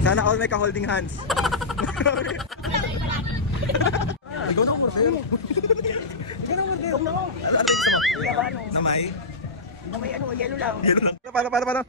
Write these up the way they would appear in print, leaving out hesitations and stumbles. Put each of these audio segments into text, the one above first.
Sana all may ka-holding hands. Ikaw na umorder. Ikaw na umorder. Ano ba gusto mo? Na may? Na may ano, yellow lang. Yellow lang. Paano? Paano?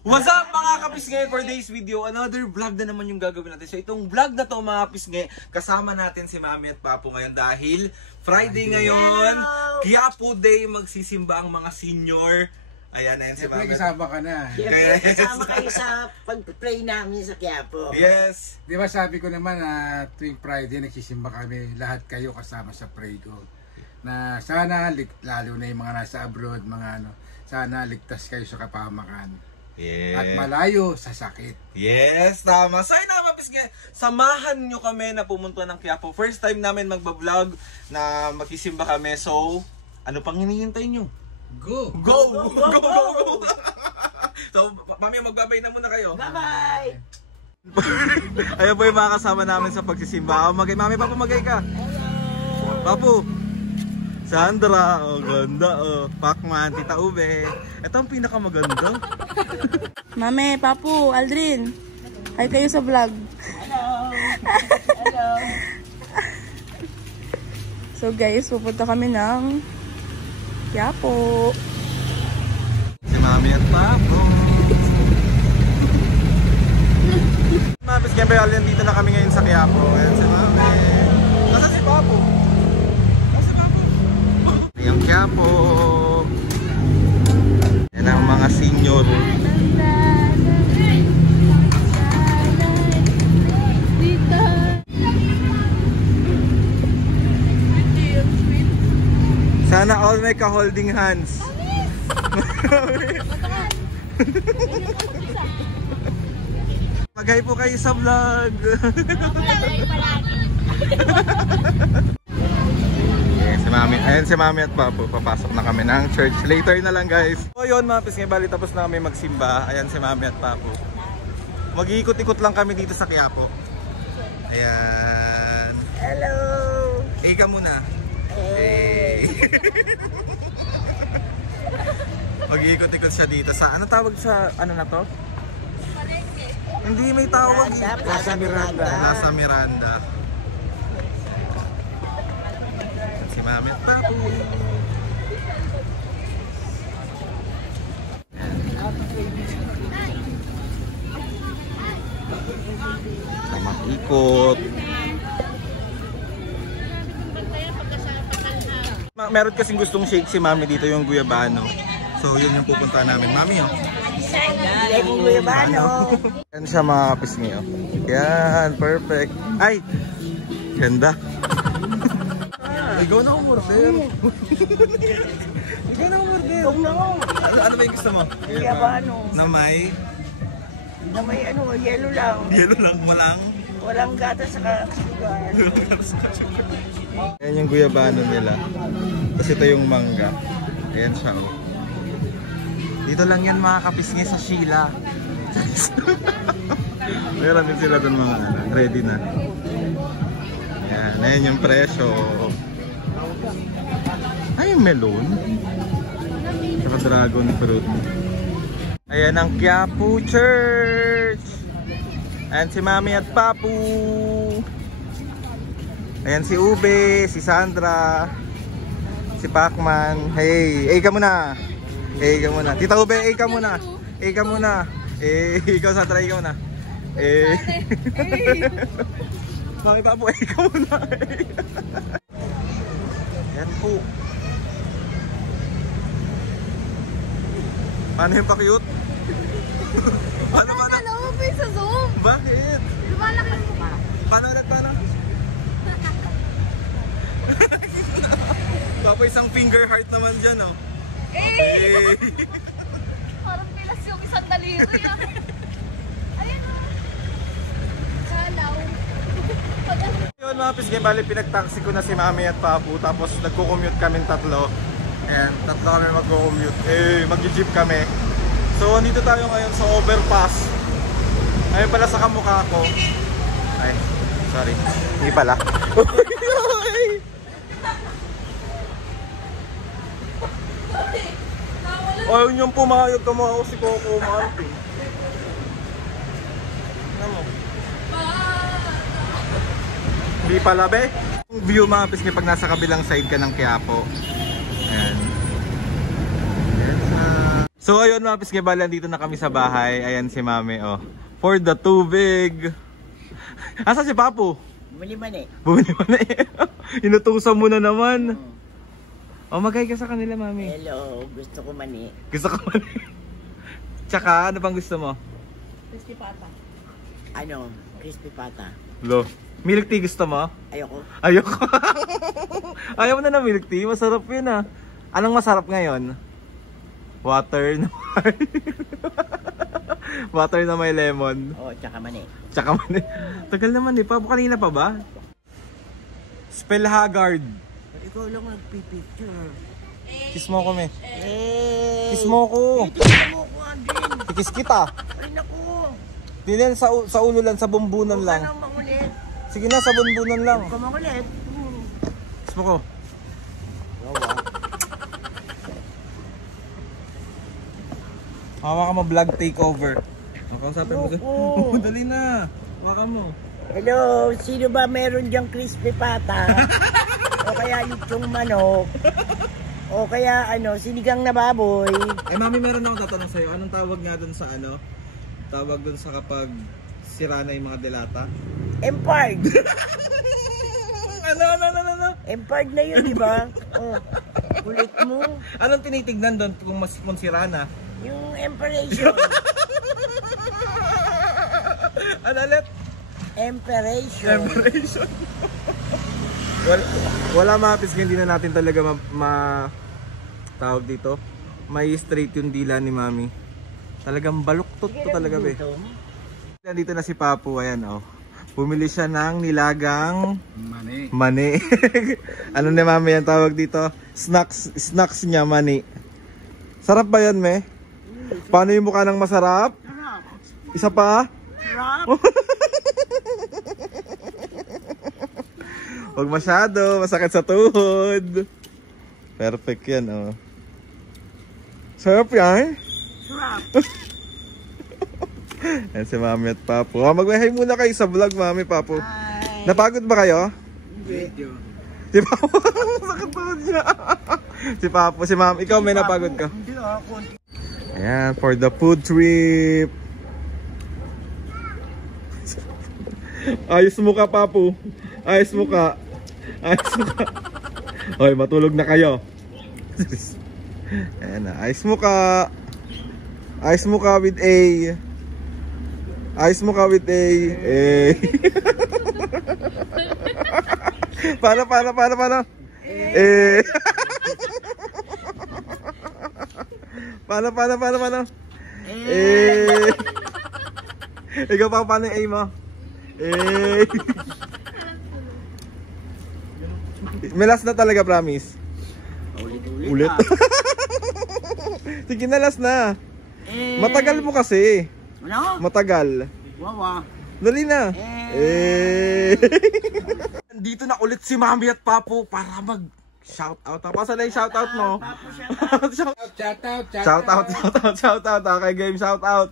What's up mga kapisngay? For today's video, another vlog na naman yung gagawin natin. So itong vlog na to mga kapisngay, kasama natin si Mami at Papo ngayon dahil Friday ngayon, Quiapo Day, magsisimba ang mga senior. Ayan si Mami. Kasama ka na. Siyempre, kasama kayo sa pag-pray namin sa Quiapo. Yes. Di ba sabi ko naman na tuwing Friday nagsisimba kami, lahat kayo kasama sa pray ko. Na sana, lalo na yung mga nasa abroad, mga ano, sana ligtas kayo sa kapahamakan. Yes. At malayo sa sakit. Yes, tama. So, ayun mga kapisngay, samahan nyo kami na pumunta ng Quiapo. First time namin magbablog na magsisimba kami. So, ano pang hinihintay nyo? Go! Go! So, Mami, magbabay na muna kayo. Bye-bye! Ayan po yung mga kasama namin sa pagsisimba. Mami, Papo, magay ka. Papo. Sandra, oh ganda, oh. Pacman, Tita Ube. Ito ang pinakamaganda. Mame, Papu, Aldrin. Hi kayo sa vlog. Hello! So guys, pupunta kami ng Quiapo. Si Mami at Papo. Mami, siyempre dito na kami ngayon sa Quiapo. Ayan si Mami. Nasaan si Papo? Yung Quiapo. Yan ang mga senior. Sana all may ka-holding hands. Mag-hi po kayo sa vlog. Ayan si Mami at Papo, papasok na kami ng church. Later na lang guys. So yun mga kapisngay, bali tapos na kami magsimba. Ayan si Mami at Papo. Mag-iikot-ikot lang kami dito sa Quiapo. Ayan. Hello! Ika muna. Hey. Mag-iikot-ikot siya dito. Sa ano tawag sa ano na to? Hindi may tawag. Plaza Miranda. Plaza Miranda. Si Mami at Papo. Mag-ikot. Meron kasing gustong shake si Mami dito, yung guyabano. So yun yung pupunta namin. Mami, oh. Ilay mong guyabano. Yan siya mga kapisngay, oh. Yan, perfect. Ay! Ganda. Ikaw na umorder. Ikaw na umorder. Ano ba yung gusto mo? Guyabano. Na may? Na may ano, yellow lang. Yellow lang, walang? Walang gata sa kasugan. Ayan yung guyabano nila. Tapos ito yung mangga. Ayan siya, oh. Dito lang yan mga kapisngay sa Sheila. Meron din sila dun mga ready na. Ayan, ayan yung presyo. Ay, yung melon. Saka dragon fruit. Ayan ang Quiapo Church. Ayan si Mami at Papu. Ayan si Ube, si Sandra, si Pacman. Hey, ka muna. Hey ka muna. Tita Ube, ka muna. Ka muna. Ikaw Sandra, ikaw muna. Mami Papu, ka muna. Yan po. Paano yung pa-cute? Paano? Naubay sa Zoom. Bakit? Lumalaki yung mukha. Paano? Papa, isang finger heart naman dyan, oh. Parang pilas yung isang daliri. Ayan o. Salaw. Yun mga kapisngay, bali pinag-taxi ko na si Mami at Papu. Tapos nagko-commute kami tatlo. Ayan, tatlo kami magko-commute. Mag-jeep kami. So, andito tayo ngayon sa overpass. Ayun pala sa kamukha ko. Ay, sorry. Hindi pala. Ayaw niyang pumayag ka mga si Coco Martin. Ano mo? Hindi pala be. Yung view mga pisngi pag nasa kabilang side ka ng Quiapo. Ayan. So ayun mga pisngi, bali dito na kami sa bahay. Ayan si Mami oh. For the tubig. Asa si Papo? Bumili man eh. Bumili mo na eh. Inutusan mo na naman. Oh, magay ka sa kanila, Mami. Hello, gusto ko mani. Gusto ko man. Tsaka, ano pang gusto mo? Crispy pata. Ano, crispy pata. Lo. Milk tea gusto mo? Ayoko. Ayoko. Ayaw mo na ng milk tea? Masarap yun ah. Anong masarap ngayon? Water na water na may lemon. Oo, tsaka mani. Tsaka man eh. Tagal naman eh. Kanina pa ba? Spell Haggard. Ikaw lang nagpipicture. Kiss mo ko, me. Eh! Kiss mo ko. Tingnan mo ko, Andin. Kiss kita. Ay, naku. Di yan, sa ulo lang, sa bumbunan Huwag lang. ka nang mangulit. Sige na, sa bumbunan lang. Huwag ka mangulit. Kiss mo ko. Hawa ka mo, vlog takeover. Makausapin mo dyan. Oo. Dali na. Hawa mo. Hello, sino ba meron diyang crispy pata? O kaya lechong manok? O kaya ano, sinigang na baboy? Ay, Mami, meron akong tatanong sa'yo. Anong tawag nga dun sa ano? Tawag dun sa kapag sira na yung mga delata? Empard. Ano? Empard na yun, di ba? Oh, kulit mo. Anong tinitignan dun kung sira na? Yung emperation. Ano ulit? Emperation. Temperation. wala mapis, hindi na natin talaga tawag dito. May straight yung dila ni Mami. Talagang baluktot to talaga be. Nandito na si Papu, ayan oh. Bumili siya ng nilagang mani. Ano ni Mami yan tawag dito? Snacks niya, mani. Sarap ba yan, me? Paano yung mukha ng masarap? Isa pa? Huwag masyado, masakit sa tuhod. Perfect yan, oh. Sarap yan. Sarap. Yan si Mami at Papu. Mag-hi muna kayo sa vlog, Mami, Papu. Hi. Napagod ba kayo? Hindi. Si Papu, sakit tuhod niya. Si Papu, si Mami, ikaw may napagod ka? Hindi ako. Ayan, for the food trip. Ayos mo ka, Papu. Ayos mo ka. Ayos mo ka. Hoy, matulog na kayo. Ayan na, ayos mo ka. Ayos mo ka with A. Ayos mo ka with A. Paano? Paano? Ikaw pa, paano yung A mo? May last na talaga, promise. Ulit. Sige na, last na. Matagal mo kasi. Ano? Matagal. Wawa. Dali na. Dito na ulit si Mami at Papu para mag shoutout. Pasa na yung shoutout mo. Shoutout. Okay, game shoutout.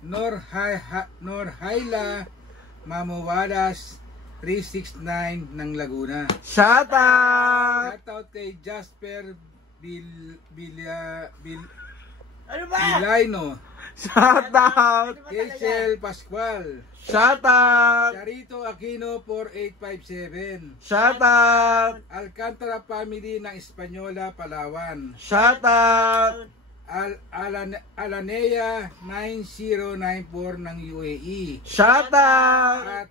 Nor Haila Mamuwadas 369 ng Laguna. Shoutout. Shoutout kay Jasper Ano ba? Bilaino, Shoutout. Hazel Pascual, Shoutout. Charito Aquino 4857, Shoutout. Alcantara Family ng Espanyola, Palawan, Shoutout. Alanea 9094 ng UAE, Shoutout. at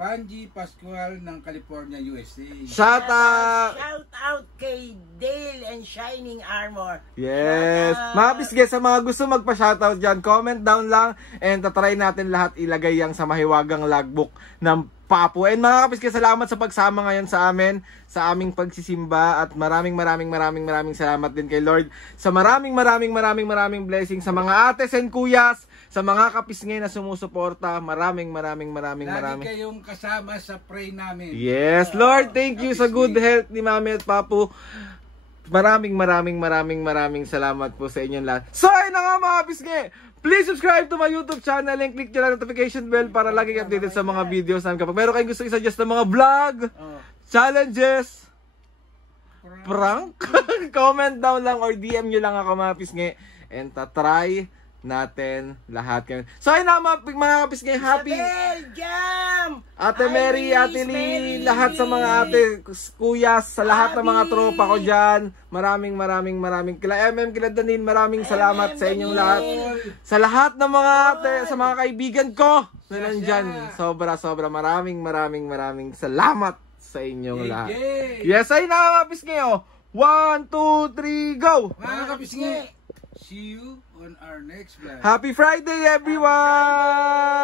Banji Pascual ng California, USA. Shoutout. Shout out kay Dale and Shining Armor. Yes. Shoutout. Mga pisge, sa mga gusto magpa-shoutout dyan, comment down lang and tatry natin lahat ilagay yang sa mahiwagang logbook ng Papo. And mga kapisngge, salamat sa pagsama ngayon sa amin, sa aming pagsisimba. At maraming salamat din kay Lord sa maraming blessing sa mga ates and kuyas, sa mga kapisngge na sumusuporta. Maraming Lagi kayong kasama sa pray namin. Yes, Lord, thank you sa good health ni Mami at Papo. Maraming salamat po sa inyong lahat. So, ayun na nga mga kapisngge. Please subscribe to my YouTube channel and click nyo lang notification bell para lagi kayo updated sa mga videos namin. Kapag meron kayong gusto i-suggest ng mga vlog, challenges, prank, comment down lang or DM nyo lang ako mga kapisngge. And try natin lahat kayo. So ayun na mga kapisngge, happy Jam! Ate Mary, Ate Lee, lahat sa mga ate, kuyas, sa lahat ng mga tropa ko dyan. Maraming kila kila Danin, maraming salamat sa inyong lahat. Sa lahat ng mga ate, sa mga kaibigan ko na nandyan. Sobra, maraming salamat sa inyong lahat. Yes, ayun na mga kapisngge. 1, 2, 3, go! Mga kapisngge, see you on our next vlog. Happy Friday, everyone!